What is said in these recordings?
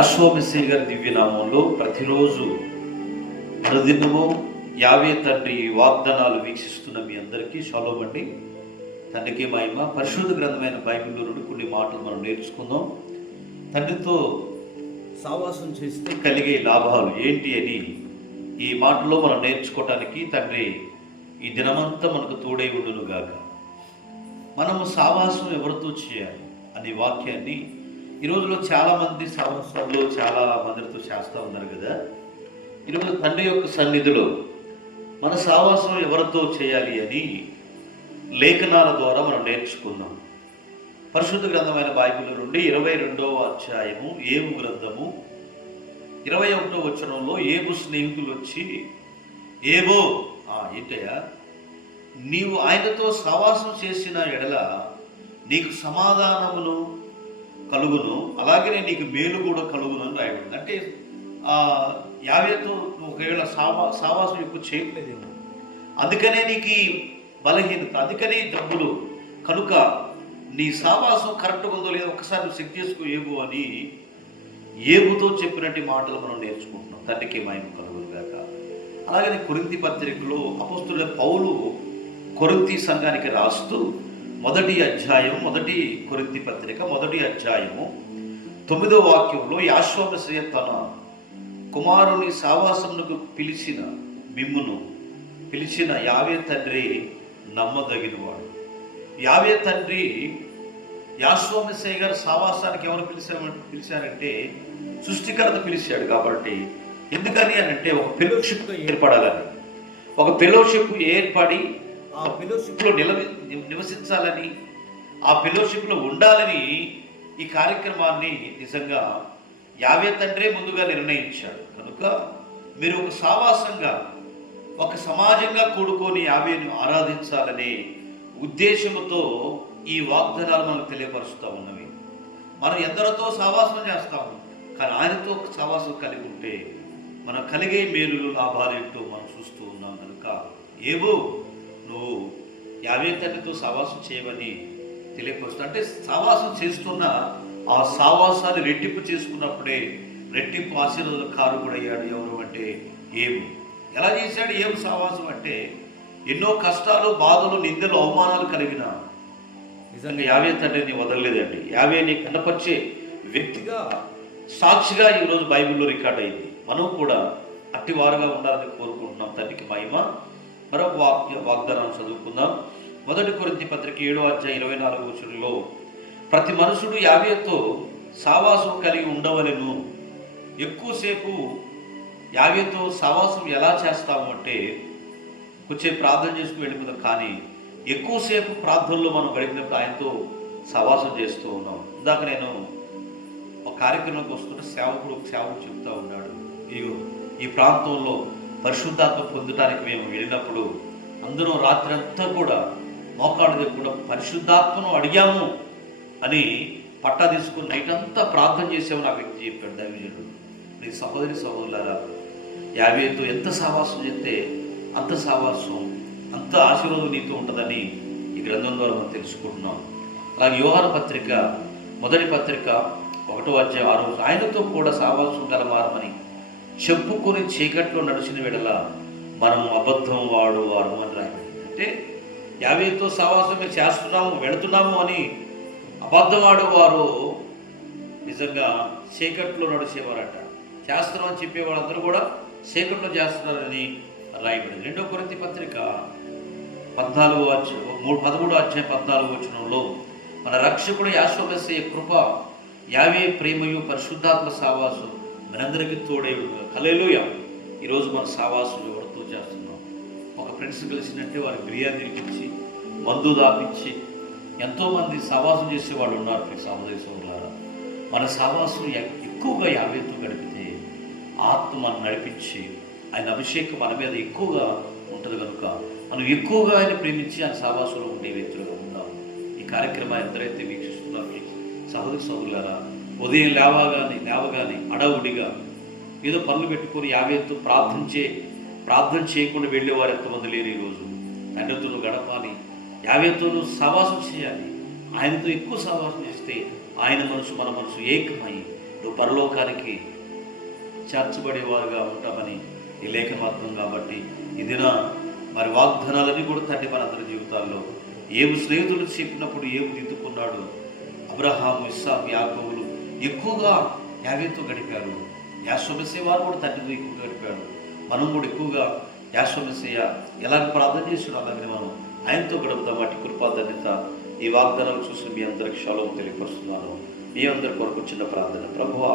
యాషోవ messy గారి దివ్యనామంలో ప్రతిరోజు అనుదినము యావే తండ్రి వాగ్దానాలు వీక్షిస్తున్న మీ అందరికీ షాలోమ్ అండి. తండ్రికి మహిమ. పరిశుద్ధ గ్రంథమైన బైబిల్లో నుండి కొన్ని మాటలు మనం నేర్చుకుందాం. తండ్రితో సావాసం చేస్తే కలిగే లాభాలు ఏంటి అని ఈ మాటలో మనం నేర్చుకోవటానికి తండ్రి ఈ దినమంతా మనకు తోడై ఉండును గాక. మనము సావాసం ఎవరితో చేయాలి అనే వాక్యాన్ని ఈ రోజులో చాలామంది సావాసాల్లో చాలా మందితో చేస్తూ ఉన్నారు కదా. ఈరోజు తండ్రి యొక్క సన్నిధిలో మన సావాసం ఎవరితో చేయాలి అని లేఖనాల ద్వారా మనం నేర్చుకుందాం. పరిశుద్ధ గ్రంథమైన బైబిల్ నుండి 22వ అధ్యాయము ఏబు గ్రంథము 21వ వచనంలో ఏబు స్నేహితులు వచ్చి, ఏబో ఏంటయ్యా, నీవు ఆయనతో సావాసం చేసిన ఎడల నీకు సమాధానమును కలుగును, అలాగనే నీకు మేలు కూడా కలుగును అని రాయబడింది. అంటే యావేతో నువ్వు ఒకవేళ సావాసం ఎక్కువ చేయట్లేదేమో, అందుకనే నీకు బలహీనత, అందుకనే జబ్బులు, కనుక నీ సావాసం కరెక్ట్గా ఉందో లేదో ఒకసారి నువ్వు చెక్ చేసుకో ఏబు అని ఏబుతో చెప్పినట్టు మాటలు మనం నేర్చుకుంటున్నాం. తండ్రికి మహిమ కలుగును గాక. అలాగనే కొరింథీ పత్రికలో అపోస్తలుడైన పౌలు కొరింథీ సంఘానికి రాస్తూ మొదటి కొరింథీ పత్రిక 1వ అధ్యాయము 9వ వాక్యంలో యాషోవ మెస్సీ తన కుమారుని సావాసమునకు పిలిచిన యావే తండ్రి నమ్మదగినవాడు. యావే తండ్రి యాషోవ మెస్సీ గారు సావాసానికి ఎవరు పిలిచారంటే సృష్టికర్త పిలిచాడు. కాబట్టి ఎందుకని అని అంటే ఒక ఫెలోషిప్ ఏర్పడాలని, ఒక ఫెలోషిప్ ఏర్పడి ఆ ఫెలోషిప్లో నివసించాలని, ఆ ఫెలోషిప్లో ఉండాలని ఈ కార్యక్రమాన్ని నిజంగా యావే తండ్రే ముందుగా నిర్ణయించాడు. కనుక మీరు ఒక సావాసంగా, ఒక సమాజంగా కూడుకొని యావేను ఆరాధించాలనే ఉద్దేశంతో ఈ వాగ్దానాలు మనకు తెలియపరుస్తూ ఉన్నవి. మనం ఎందరితో సావాసం చేస్తాము, కానీ ఆయనతో సావాసం కలిగి ఉంటే మనం కలిగే మేలులు లాభాలు ఏంటో మనం చూస్తూ ఉన్నాం. కనుక ఏవో నువ్వు యావే తండ్రితో సావాసం చేయమని తెలియపరుస్తూ, అంటే సావాసం చేస్తున్న ఆ సావాసాన్ని రెట్టింపు చేసుకున్నప్పుడే రెట్టింపు ఆశీర్వాద కారుకుడయ్యాడు. ఎవరు అంటే ఏబు. ఎలా చేశాడు ఏబు సావాసం అంటే ఎన్నో కష్టాలు, బాధలు, నిందలు, అవమానాలు కలిగిన నిజంగా యావే తండ్రిని వదలలేదండి. యావేని కనపరిచే వ్యక్తిగా, సాక్షిగా ఈరోజు బైబిల్లో రికార్డ్ అయింది. మనం కూడా అట్టివారుగా ఉండాలని కోరుకుంటున్నాం. తండ్రికి మహిమ. మరొక వాగ్దానాన్ని చదువుకుందాం. 1 కొరింథీ పత్రిక 7వ అధ్యాయం 24వ వచనంలో, ప్రతి మనుషుడు యావేతో సావాసం కలిగి ఉండవలెను. ఎక్కువసేపు యావేతో సావాసం ఎలా చేస్తాము అంటే కొంచెం ప్రార్థన చేసుకుని వెళ్ళిపోతాం, కానీ ఎక్కువసేపు ప్రార్థనలో మనం గడిపినప్పుడు ఆయనతో సావాసం చేస్తూ ఉన్నాం. ఇందాక నేను ఒక కార్యక్రమంకి వస్తున్న సేవకుడు చెప్తా ఉన్నాడు, ఈ ప్రాంతంలో పరిశుద్ధాత్మ పొందడానికి మేము వెళ్ళినప్పుడు అందరూ రాత్రి అంతా కూడా మోకాళ్ళ దగ్గర కూడా పరిశుద్ధాత్మను అడిగాము అని పట్టా తీసుకుని నైట్ అంతా ప్రార్థన చేసామని ఆ వ్యక్తి చెప్పాడు. దైవజనుడు, నీ సహోదరులారా, యావేతో ఎంత సావాసం చేస్తే అంత సావాసం, అంత ఆశీర్వాదం నీతో ఉంటుందని ఈ గ్రంథం ద్వారా మనం తెలుసుకుంటున్నాం. అలాగే యోహాను పత్రిక 1వ పత్రిక 1వ అధ్యాయం 6వ, ఆయనతో కూడా సావాసం కలమారమని చెప్పుకొని చీకట్లో నడిచిన వేళ మనం అబద్ధం వారు అని రాయబడింది. అంటే యావేతో సావాసమే చేస్తున్నాము, వెళుతున్నాము అని అబద్ధం ఆడేవారు నిజంగా చీకట్లో నడిచేవారట. చేస్తున్నామని చెప్పేవాళ్ళందరూ కూడా చీకట్లో చేస్తున్నారని రాయబడింది. 2వ కొరింథీ పత్రిక 13వ అధ్యాయం 14వ వచనంలో, మన రక్షకుడు యాషోవ మెస్సీ కృప, యావే ప్రేమయు, పరిశుద్ధాత్మ సావాసు మనందరికీ తోడై ఉంటుంది. హల్లెలూయా. ఈరోజు మన సావాసులు ఎవరితో చేస్తున్నాం? ఒక ఫ్రెండ్స్ కలిసినట్టే వారికి బిర్యానీ తిరిగించి, మందు దాపించి ఎంతోమంది సావాసం చేసేవాళ్ళు ఉన్నారు. సహోదరులారా, మన సావాసులు ఎక్కువగా యావేతో గడిపితే ఆత్మ మనం నడిపించి ఆయన అభిషేకం మన మీద ఎక్కువగా ఉంటుంది. కనుక మనం ఎక్కువగా ఆయన ప్రేమించి ఆయన సావాసులో ఉండే వ్యక్తులుగా ఉందాం. ఈ కార్యక్రమాన్ని ఎందరైతే వీక్షిస్తున్నారో సహోదరులారా, ఉదయం లేవగానే అడవుడిగా ఏదో పనులు పెట్టుకొని యావేతో ప్రార్థన చేయకుండా వెళ్ళేవారు ఎంతమంది లేరు. ఈరోజు తండ్రితో గడపాలి, యావేతోనూ సావాసం చేయాలి. ఆయనతో ఎక్కువ సావాసం చేస్తే ఆయన మనసు మన మనసు ఏకమై నువ్వు పరలోకానికి చేర్చబడేవారుగా ఉంటామని ఈ లేఖనం అర్థం. కాబట్టి ఇదిన మరి వాగ్దానాలన్నీ కూడా తండ్రి మనందరి జీవితాల్లో ఏవు స్నేహితులు చెప్పినప్పుడు ఏవు దిద్దుకున్నాడు. అబ్రహాము, ఇస్సాకు, యాకోబులు ఎక్కువగా యావేతో గడిపారు. యాషోమెస్సయ్య వారు కూడా తండ్రితో ఎక్కువగా గడిపాడు. మనం కూడా ఎక్కువగా యాషోమెస్సయ్య ఎలాగ ప్రార్థన చేసాడు అలాగే మనం ఆయనతో గడుపుతాం. వాటి కృపాధన్యత ఈ వాగ్దానాలు చూసి మీ అందరికి షాలోము తెలియపరుస్తున్నాను. మీ అందరి కొరకు చిన్న ప్రార్థన. ప్రభువా,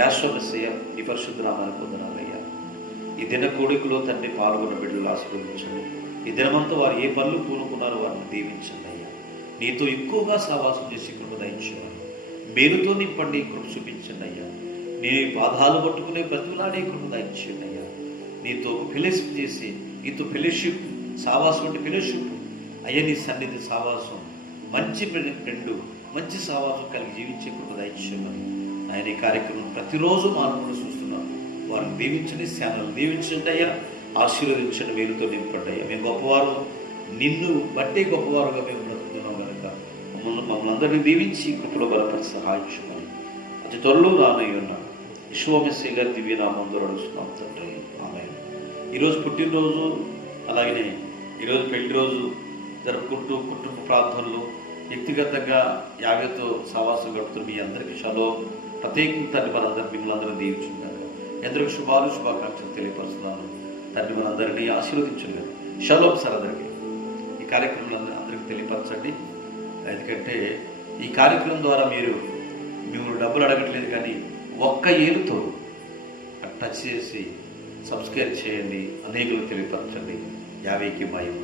యాషోమెస్సయ్య ఈ పరిశుద్ధ నామానికి వందనాలయ్యా. ఈ దిన కోడికలో తండ్రి పాల్గొన్న బిడ్డలు ఆశీర్వదించండి. ఈ దినమంతా వారు ఏ పనులు పూనుకున్నారో వారిని దీవించండి అయ్యా. నీతో ఎక్కువగా సహవాసం చేసి కృప దయచేవారు. మేలుతో నింపండి, కృప చూపించండి అయ్యా. నీ పాదాలు పట్టుకునే బతుకులాడే కృప దయచేయండి అయ్యా. నీతో ఫెలోషిప్ చేసి నీతో ఫెలోషిప్ సావాసం అంటే ఫెలోషిప్ అయ్యా, నీ సన్నిధి సావాసం మంచి ఫ్రెండ్ మంచి సావాసం కలిగి జీవించే కృప దయచేయమని ఆయన ఈ కార్యక్రమం ప్రతిరోజు మానవులు చూస్తున్నాం. వారిని దీవించండి, శ్యామలను దీవించండి అయ్యా. ఆశీర్వదించండి, మేలుతో నింపండి అయ్యా. మేము గొప్పవారు, నిన్ను బట్టే గొప్పవారుగా మేము బ్రతుకుతున్నాం కనుక మమ్మల్ని అందరినీ దీవించి కృపలో బలపరిచి సహాయం చేయమని అతి త్వరలో రానయ్య ఉన్నాడు యెహోవా గారి దివ్యనామం ద్వారా అడుగుతున్నాం తండ్రి, ఆమేన్. ఈరోజు పుట్టినరోజు అలాగనే ఈరోజు పెళ్లి రోజు జరుపుకుంటూ కుటుంబ ప్రార్థనలు వ్యక్తిగతంగా యావేతో సహవాసం గడుపుతున్న మీ అందరికీ షాలోమ్. ప్రత్యేకంగా తండ్రి మనందరూ మిమ్మల్ని అందరూ దీవించుంటారు. ఎందరికి శుభాకాంక్షలు తెలియపరుస్తున్నాను. తండ్రి మనందరినీ ఆశీర్వదించండి. షాలోమ్ సార్ అందరికీ ఈ కార్యక్రమంలో అందరికీ తెలియపరచండి. ఎందుకంటే ఈ కార్యక్రమం ద్వారా మీరు డబ్బులు అడగట్లేదు, కానీ ఒక్క ఏలుతో టచ్ చేసి సబ్స్క్రైబ్ చేయండి, అనేకులు తెలియపరచండి. 50కి మహిమ.